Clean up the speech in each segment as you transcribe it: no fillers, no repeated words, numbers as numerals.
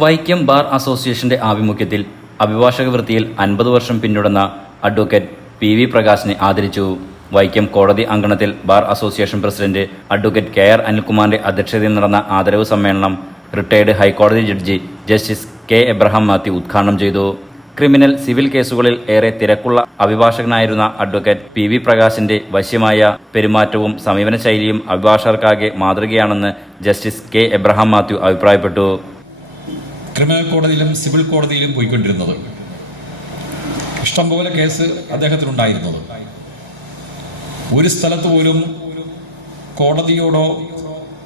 Vaikom bar അസോസിയേഷന്റെ ആഭിമുഖ്യത്തിൽ അഭിഭാഷക വൃത്തിയിൽ 50 വർഷം പിന്നിടുന്ന അഡ്വക്കേറ്റ് പി.വി. പ്രകാശിനെ ആദരിച്ചു. വൈക്കം കോടതി അങ്കണത്തിൽ bar association president advocate K R. അനിൽകുമാറിന്റെ അധ്യക്ഷതയിൽ നടന്ന ആദരവ് സമ്മേളനം റിട്ടയർഡ് ഹൈക്കോടതി judge justice K. Abraham Mathew ഉദ്ഘാടനം ചെയ്തു. ക്രിമിനൽ, സിവിൽ കേസുകളിൽ ഏറെ തിരക്കുള്ള അഭിഭാഷകനായിരുന്ന അഡ്വക്കേറ്റ് പി.വി. പ്രകാശിന്റെ വശ്യമായ പെരുമാറ്റവും സമീപന ശൈലിയും അഭിഭാഷകർക്കാകെ മാതൃകയാണെന്ന് ജസ്റ്റിസ് കെ. എബ്രഹാം മാത്യു അഭിപ്രായപ്പെട്ടു. ക്രിമിനൽ കോടതിയിലും സിവിൽ കോടതിയിലും പോയിക്കൊണ്ടിരുന്നത്, ഇഷ്ടംപോലെ കേസ് അദ്ദേഹത്തിനുണ്ടായിരുന്നത്, ഒരു സ്ഥലത്ത് പോലും കോടതിയോടോ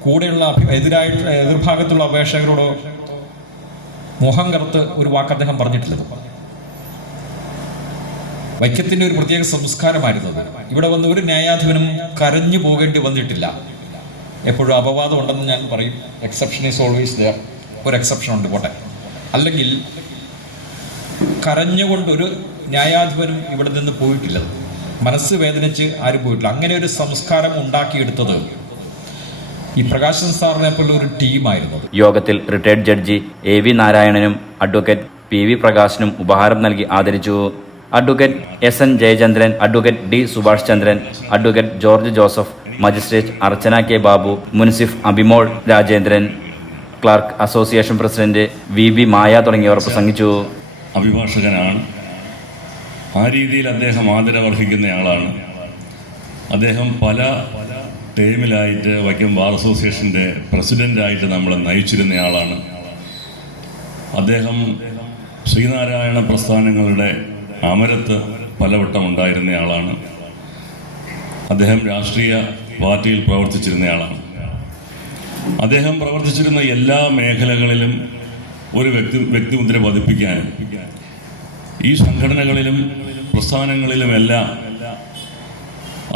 കൂടെയുള്ള എതിർഭാഗത്തുള്ള അപേക്ഷകരോടോ മുഖം കറുത്ത് ഒരു വാക്ക് അദ്ദേഹം പറഞ്ഞിട്ടില്ല. വൈക്കത്തിൻ്റെ ഒരു പ്രത്യേക സംസ്കാരമായിരുന്നത്. ഇവിടെ വന്ന് ഒരു ന്യായാധിപനും കരഞ്ഞു പോകേണ്ടി വന്നിട്ടില്ല. എപ്പോഴും അപവാദം ഉണ്ടെന്ന് ഞാൻ പറയും. Exception is always there. ഒരു എക്സെപ്ഷൻ ഉണ്ട്, പോട്ടെ. അല്ലെങ്കിൽ കരഞ്ഞുകൊണ്ടൊരു ന്യായാധിപനും ഇവിടെ നിന്ന് പോയിട്ടില്ല. മനസ്സ് വേദനിച്ച് ആരും പോയിട്ടില്ല. അങ്ങനെ ഒരു സംസ്കാരം ഉണ്ടാക്കിയെടുത്തത് ഈ പ്രകാശൻ സാറിനെ പോലുള്ള ഒരു ടീമായിരുന്നു. യോഗത്തിൽ റിട്ടയർഡ് ജഡ്ജി എ.വി. നാരായണനും അഡ്വക്കേറ്റ് പി.വി. പ്രകാശിനും ഉപഹാരം നൽകി ആദരിച്ചു. Advocate S N. Jayachandran, advocate D. Subhash Chandran, advocate George Joseph, magistrate Archana K. Babu, മുൻസിഫ് Abhimol Rajendran, clerk association president V B. Maya തുടങ്ങിയവർ പ്രസംഗിച്ചു. അഭിഭാഷകനാണ്. ആ രീതിയിൽ അദ്ദേഹം ആദരവർഹിക്കുന്നയാളാണ്. അദ്ദേഹം പല ടീമിലായിട്ട് വൈക്കം ബാർ അസോസിയേഷൻ്റെ പ്രസിഡൻ്റായിട്ട് നമ്മളെ നയിച്ചിരുന്നയാളാണ്. അദ്ദേഹം ശ്രീനാരായണ പ്രസ്ഥാനങ്ങളുടെ അമരത്ത് പലവട്ടം ഉണ്ടായിരുന്നയാളാണ്. അദ്ദേഹം രാഷ്ട്രീയ പാർട്ടിയിൽ പ്രവർത്തിച്ചിരുന്നയാളാണ്. അദ്ദേഹം പ്രവർത്തിച്ചിരുന്ന എല്ലാ മേഖലകളിലും ഒരു വ്യക്തിമുദ്ര പതിപ്പിക്കാനും ഈ സംഘടനകളിലും പ്രസ്ഥാനങ്ങളിലുമെല്ലാം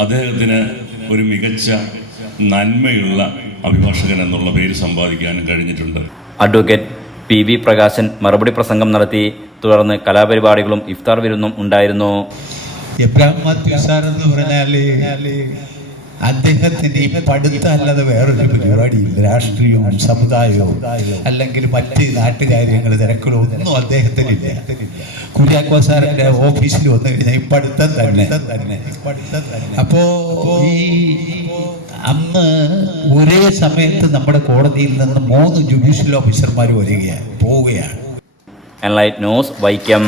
അദ്ദേഹത്തിന് ഒരു മികച്ച നന്മയുള്ള അഭിഭാഷകൻ എന്നുള്ള പേര് സമ്പാദിക്കാനും കഴിഞ്ഞിട്ടുണ്ട്. Advocate PV. പ്രകാശൻ മറുപടി പ്രസംഗം നടത്തി. തുടർന്ന് കലാപരിപാടികളും ഇഫ്താർ വിരുന്നും ഉണ്ടായിരുന്നു. എബ്രഹാം മാത്യു സാർ എന്ന് പറഞ്ഞാല് അദ്ദേഹത്തിന് ഈ പഠിത്തം അല്ലാതെ വേറൊരു പരിപാടിയില്ല. രാഷ്ട്രീയവും സമുദായവും അല്ലെങ്കിൽ മറ്റ് നാട്ടുകാര്യങ്ങൾ, തിരക്കുകളും ഒന്നും അദ്ദേഹത്തിനില്ല. കുര്യാക്കോ സാറിന്റെ ഓഫീസിൽ വന്നു കഴിഞ്ഞാൽ ഈ പഠിത്തം തന്നെ. അപ്പോ ഈ അന്ന് ഒരേ സമയത്ത് നമ്മുടെ കോടതിയിൽ നിന്ന് 3 ജുഡീഷ്യൽ ഓഫീസർമാർ പോവുകയാണ്. Enlight news, Vaikom.